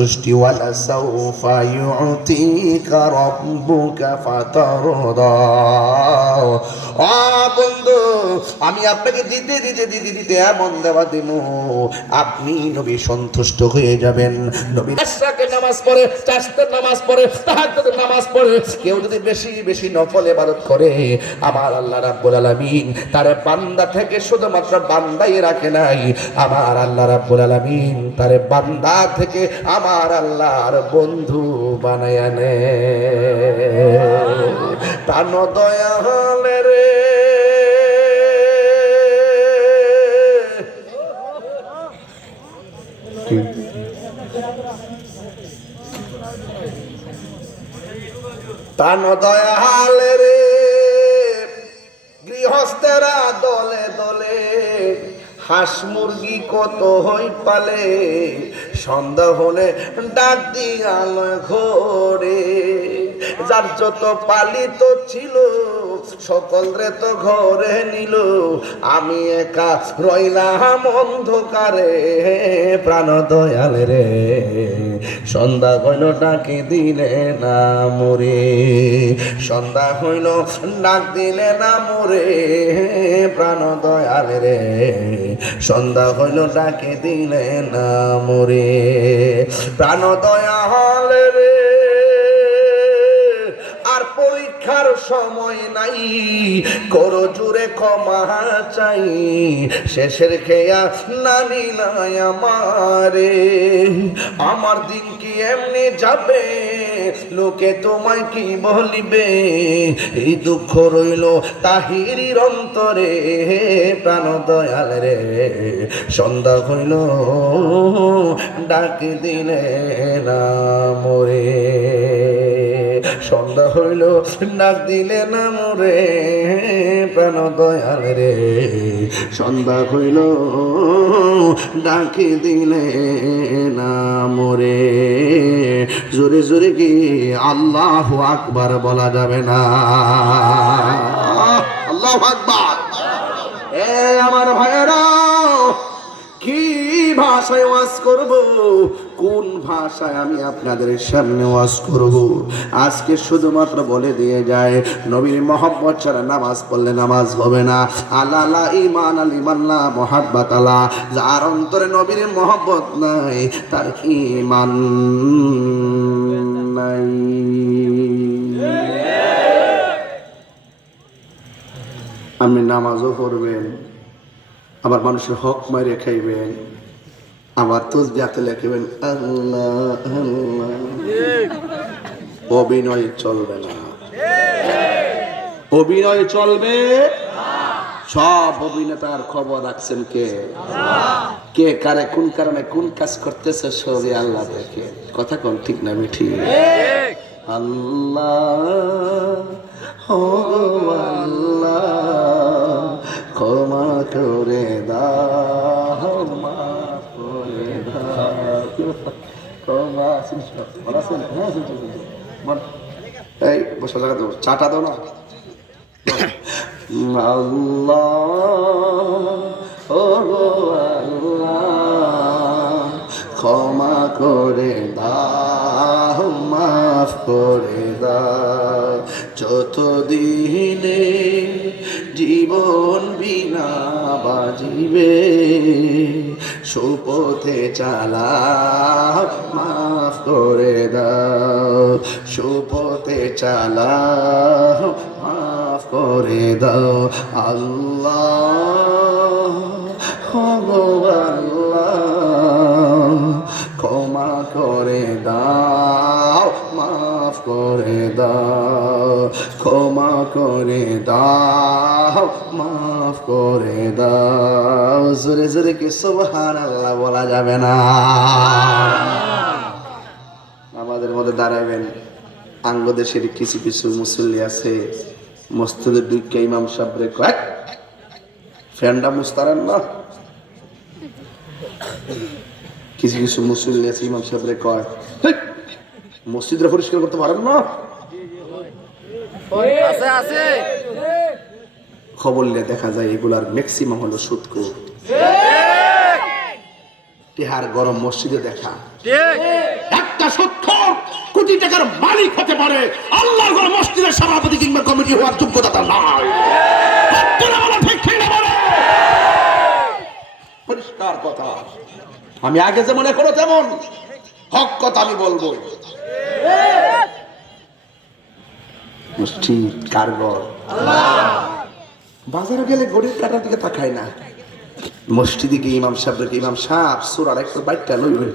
তুষ্টি ওয়ালা সাউফা ইউতিকা রাব্বুকা ফাতারদা। ও বন্ধু, আমি আপনাকে দিতে দিতে দিতে দিতে এমন দেওয়া দিমু আপনি নবী সন্তুষ্ট হয়ে যাবেন। নবী আশরাকের নামাজ পড়ে, চারটার নামাজ পড়ে, তাহাজ্জুদের নামাজ পড়ে, কেউ যদি বেশি বেশি নফল ইবাদত করে, আমার আল্লাহ রাব্বুল আলামিন তার বান্দা থেকে শুধুমাত্র বান্দাই রাখে নাই, আমার আল্লাহ রাব্বুল আলামিন তার বান্দা থেকে আমার আল্লাহর বন্ধু বানায়া নে। প্রাণ দয়াল রে প্রাণ দয়াল রে, গৃহস্থেরা দলে দলে হাঁস মুরগি কত হই পালে, সন্ধ্যা হলে ডাক দিয়ালয় ঘরে, যার যত পালিত ছিল সকল রে তো ঘরে নিল, আমি একা রইলাম অন্ধকারে। প্রাণ দয়াল রে, সন্ধ্যা হইল ডাকে দিলে না মোরে, সন্ধ্যা হইল ডাক দিলে না মোরে, প্রাণ দয়াল রে, সন্ধ্যা হইল ডাকে দিলে না মোরে। প্রাণ দয়াল রে, আর পরীক্ষার সময় নাই, করো জুড়ে ক্ষমা চাই, শেষের খেয়া না নিলাই আমারে, আমার দিন কি এমনি যাবে, লোকে তোমায় কি বলিবে, এই দুঃখ রইল তাহিরির অন্তরে। প্রাণ দয়াল রে, সন্ধ্যা হইল ডাক দিলে না মোরে, সন্ধ্যা হইল ডাক দিলে না মোরে, প্রাণ দয়াল রে, সন্ধ্যা হইল ডাক দিলে না মোরে। জোরে জোরে কি আল্লাহু আকবার বলা যাবে না? আল্লাহু আকবার। এ আমার ভাইয়েরা, কি ভাষায় ওয়াজ করব, কোন ভাষায় আমি আপনাদের সামনে ওয়াজ করব? আজকে শুধুমাত্র বলে দিয়ে যায়, নবীর মহব্বত ছাড়া নামাজ পড়লে নামাজ হবে না। আল্লাহ ঈমান আল ঈমান্লা মুহাব্বত আলা, যার অন্তরে নবীর মহব্বত নাই তার ঈমান নাই। আপনি নামাজও পড়বেন, আবার মানুষের হক মাইরে খাইবেন, আবার তাসবিহাতে লিখবেন আল্লাহ আল্লাহ, অভিনয় চলবে না, অভিনয় চলবে। সব অভিনেতার খবর রাখছেন কে, কে কারে কোন কারণে কোন কাজ করতেছে, সবই আল্লাহ দেখে। কথা কোন ঠিক না মিঠি? আল্লাহ ও আল্লাহ ক্ষমা করে দাও, মাফ করে দাও, ক্ষমা। এই বসা জায়গা দেবো, চাটা দাও না। আল্লাহ ও আল্লাহ ক্ষমা করে দাও, মাফ করে দাও, যতদিনে জীবন বিনা বাজিবে, সুপথে চালাও, মাফ করে দাও, সুপথে চালাও, মাফ করে দাও। আল্লাহ আল্লাহ ক্ষমা করে দাও, মাফ করে দাও, ক্ষমা করে দাও, মাফ করে দাও। জোরে জোরে কি সুবহানাল্লাহ বলা যাবে না? আমাদের মধ্যে দাঁড়াবেন, আঙ্গদেশের কিছু কিছু মুসল্লি আছে, মসজিদের দুইটা ইমাম সাহেবরে কয় ফ্যানটা মুস্তারেন না, কিছু কিছু মুসল্লি আছে ইমাম সাহেবরে কয় মসজিদটা পরিষ্কার করতে পারেন না। খবর নিয়ে দেখা যায় এগুলার ম্যাক্সিমাম হলো সুদখোর। টিহার গরম মসজিদে দেখা, কোটি টাকার মালিক হতে পারে, আল্লাহর ঘর মসজিদের সভাপতি কিংবা কমিটি হওয়ার যোগ্যতা তার নাই। পরিষ্কার কথা। আমি আগে যেমন এখনো তেমন হক কথা আমি বলবো। মসজিদ কারগর বাজারে গেলে গরিব কাটার দিকে তাকায় না, মসজিদে গিয়ে ইমাম সাহেব সূরার একটা বাইটটা লইবে।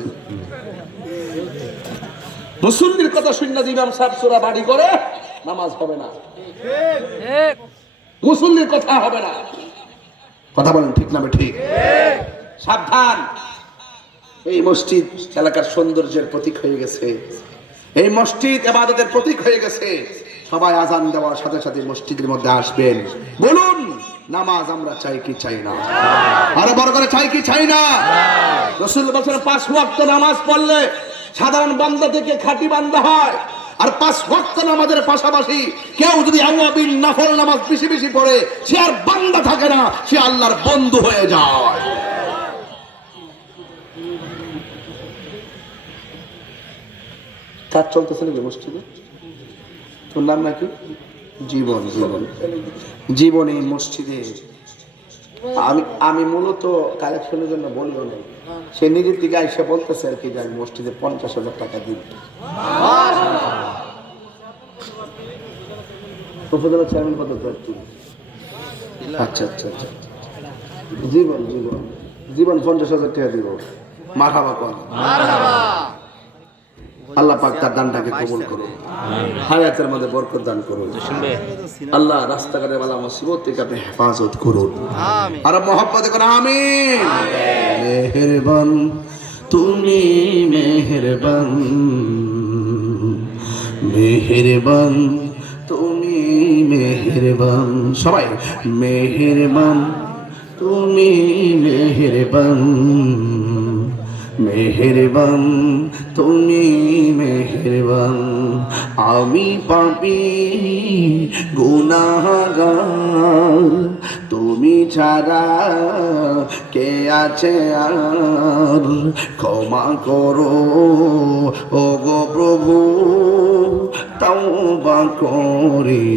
মুসল্লির কথা শুনে ইমাম সাহেব সূরা বাড়ি করে, নামাজ হবে না, মুসল্লির কথা হবে না। কথা বলেন ঠিক না ঠিক? সাবধান। এই মসজিদ এলাকার সৌন্দর্যের প্রতীক হয়ে গেছে, এই মসজিদ ইবাদতের প্রতীক হয়ে গেছে। সবাই আজান দেওয়ার সাথে সাথে মসজিদের মধ্যে আসবেন, বলুন নামাজ আমরা চাই কি চাই না? আরো বড় করে চাই কি চাই না? রাসূল বলেছেন 5 ওয়াক্ত নামাজ পড়লে সাধারণ বান্দা থেকে খাঁটি বান্দা হয়। আর 5 ওয়াক্ত নামাজের পাশাপাশি কেউ যদি আওয়াবিন নফল নামাজ বেশি বেশি পড়ে, সে আর বান্দা থাকে না, সে আল্লাহর বন্ধু হয়ে যায়। কাজ চলতেছে নাকি মসজিদে? তোর নাম নাকি? জীবন। জীবন এই মসজিদে আমি মূলত কালেকশনের জন্য বলবো না, সে নিজের দিকে এসে বলতেছে আর কি যে আমি মসজিদে 50,000 টাকা দিব। উপজেলা চেয়ারম্যান পদ তো আচ্ছা। জীবন 50,000 টাকা দিব। মারহাবা কর। আল্লাহ পাক তার দানটাকে কবুল করুন, হায়াতের মধ্যে বরকত দান করুন। আল্লাহ রাস্তাঘাটে বালা মুসিবত থেকে আপনি হেফাজত করুন। আর মহব্বতে করুন আমিন। মেহেরবান তুমি, মেহেরবান তুমি, মেহেরবান। সবাই মেহেরবান তুমি, মেহেরবান তুমি, মেহেরবান। আমি পাপী গুনাহগার, তুমি ছাড়া কে আছে আর? ক্ষমা করো ওগো প্রভু, তওবা করি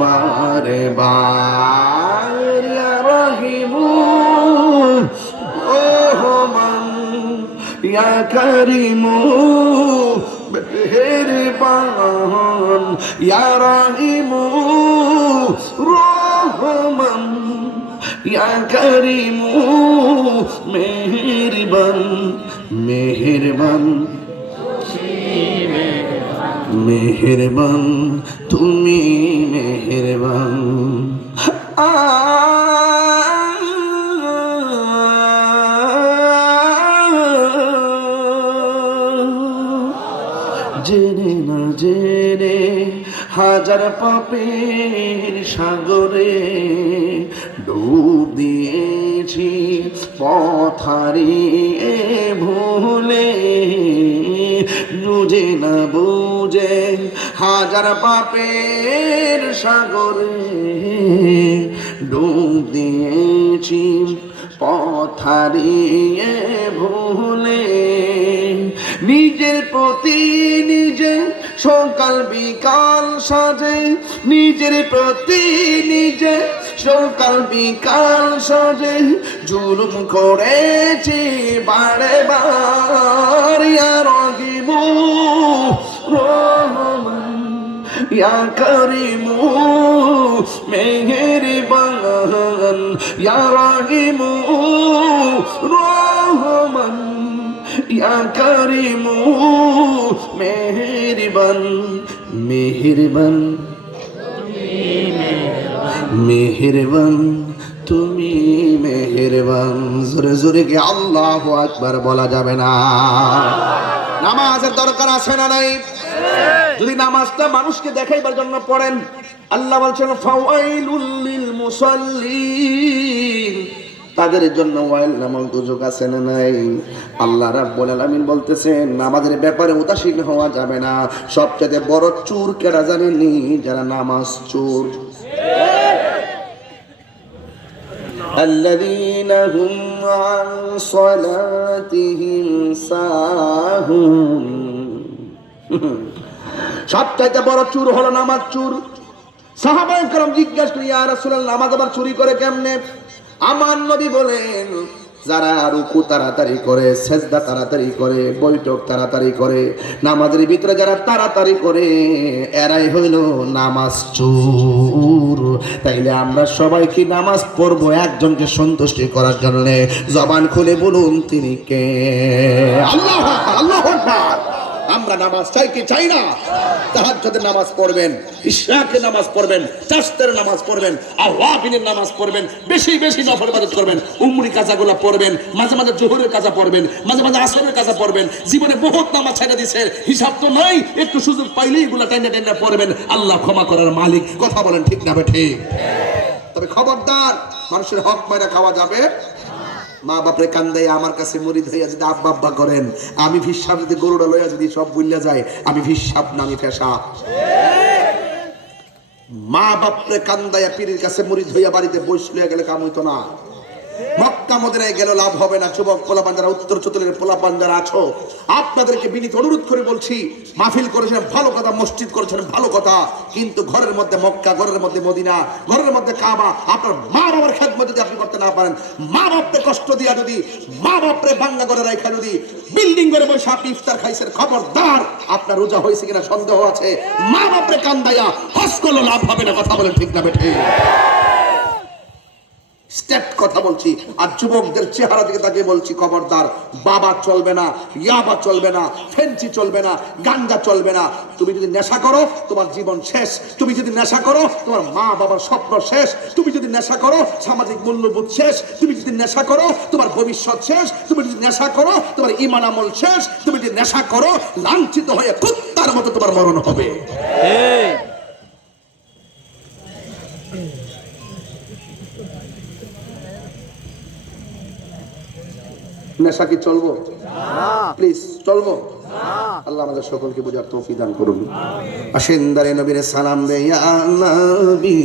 বারে বার। ইয়া রহিমু রহমান, ইয়া করিমু মেহেরবান, ইয়া রহিমু রহমান, ইয়া করিমু মেহেরবান। তুমি মেহেরবান। জেনে না জেনে হাজার পাপের সাগরে ডুব দিয়েছি, পথ হারিয়ে ভুলে। বুঝে না বুঝে হাজার পাপের সাগরে ডুব দিয়েছি, পথ হারিয়ে ভুলে। নিজের প্রতি নিজে সকাল বিকাল সাজে, নিজের প্রতি নিজে সকাল বিকাল সাজে জুলুম করেছি বারে বার। ইয়া রহিমু রহমান, ইয়া করিমু মেহেরবান, ইয়া রহিমু রহমান, ইয়া করিমু মেহেরবান। তুমি মেহেরবান। জোরে জোরে কি আল্লাহু আকবার বলা যাবে না? নামাজের দরকার আছে না নাই? যদি নামাজটা মানুষকে দেখাইবার জন্য পড়েন, আল্লাহ বলছেন ফাওয়াইলুল লিল মুসাল্লিন, তাদের জন্য ওয়াইল নামক দুজক আছে না নাই? আল্লাহ রাব্বুল আলামিন বলতেছেন নামাজের ব্যাপারে উদাসীন হওয়া যাবে না। সবচেয়ে বড় চোর কেডা জানেননি? যারা নামাজ চোর। আল্লাযীনা হুম আন সালাতিহিম সাহুন, সবচাইতে বড় চুর হলো নামাজ চুর। সাহাবায়ে কেরাম জিজ্ঞাসা করি, ইয়া রাসূলুল্লাহ, নামাজ আবার চুরি করে কেমনে? আমার নবী বলেন, যারা রুকু তাড়াতাড়ি করে, সেজদা তাড়াতাড়ি করে, বৈঠক তাড়াতাড়ি করে, নামাজের ভিতরে যারা তাড়াতাড়ি করে, এরাই হইল নামাজ চোর। তাইলে আমরা সবাই কি নামাজ পড়বো একজনকে সন্তুষ্টি করার জন্য? জবান খুলে বলুন তিনি কে? আল্লাহ, আল্লাহু আকবার। আমরা নামাজ চাই কি চাই না? তাহাজ্জুদের নামাজ পড়বেন, ইশরাকের নামাজ পড়বেন, চাশতের নামাজ পড়বেন, আওয়াবিনের নামাজ পড়বেন, বেশি বেশি নফল ইবাদত করবেন, উমরি কাজাগুলো পড়বেন, মাঝে মাঝে জোহরের কাজা পড়বেন, মাঝে মাঝে আসরের কাজা পড়বেন। জীবনে বহুত নামাজ ছেড়ে দিয়েছে, হিসাব তো নাই, একটু সুযোগ পাইলেই এগুলো টাইনা টাইনা পড়বেন। আল্লাহ ক্ষমা করার মালিক। কথা বলেন ঠিক না ঠিক? তবে খবরদার, মানুষের হক মাইরা খাওয়া যাবে। মা বাপরে কান্দাই আমার কাছে মুরিদ হইয়া যদি আব্বা আব্বা করেন, আমি ভিসাব যদি গরুড়া লইয়া যদি সব ভুলিয়া যায়, আমি ভিসাব না, আমি পেশা। মা বাপরে কান্দাইয়া পীরের কাছে মুরিদ হইয়া বাড়িতে বইস লইয়া গেলে কাম হইতো না। মক্কা মদিনায় গেল লাভ হবে না। যুবক পোলাপান যারা, উত্তর চতুলের পোলাপান যারা আছো, আপনাদেরকে বিনীত অনুরোধ করে বলছি, মাহফিল করেছেন ভালো কথা, মসজিদ করেছেন ভালো কথা, কিন্তু ঘরের মধ্যে মক্কা, ঘরের মধ্যে মদিনা, ঘরের মধ্যে কাবা, আপনার মা বাবার খেদমত যদি আপনি করতে না পারেন, মা বাপরে কষ্ট দিয়া যদি, মা বাপরে বাংলা করে রাখা যদি বিল্ডিং করে বসে আপনি ইফতার খাইছেন, খবরদার, আপনার রোজা হয়েছে কিনা সন্দেহ আছে। মা বাপরে কান্দাইয়া হজ করলে লাভ হবে না। কথা বলেন ঠিক না বেঠে? স্টেপ কথা বলছি। আর যুবকদের চেহারা দিকে তাকিয়ে বলছি, খবরদার, বাবা চলবে না, ইয়াবা চলবে না, ফেন্সি চলবে না, গাঞ্জা চলবে না। তুমি যদি নেশা করো, তোমার জীবন শেষ। তুমি যদি নেশা করো, তোমার মা বাবার স্বপ্ন শেষ। তুমি যদি নেশা করো, সামাজিক মূল্যবোধ শেষ। তুমি যদি নেশা করো, তোমার ভবিষ্যৎ শেষ। তুমি যদি নেশা করো, তোমার ঈমান আমল শেষ। তুমি যদি নেশা করো, লাঞ্ছিত হয়ে কুত্তার মতো তোমার মরণ হবে। নেশা কি চলবো? প্লিজ চলবো? আল্লাহ আমাদের সকলকে বুঝার তৌফিক দান করুন। আসেন দাঁড়ে নবীর সালাম দে, ইয়া নবী।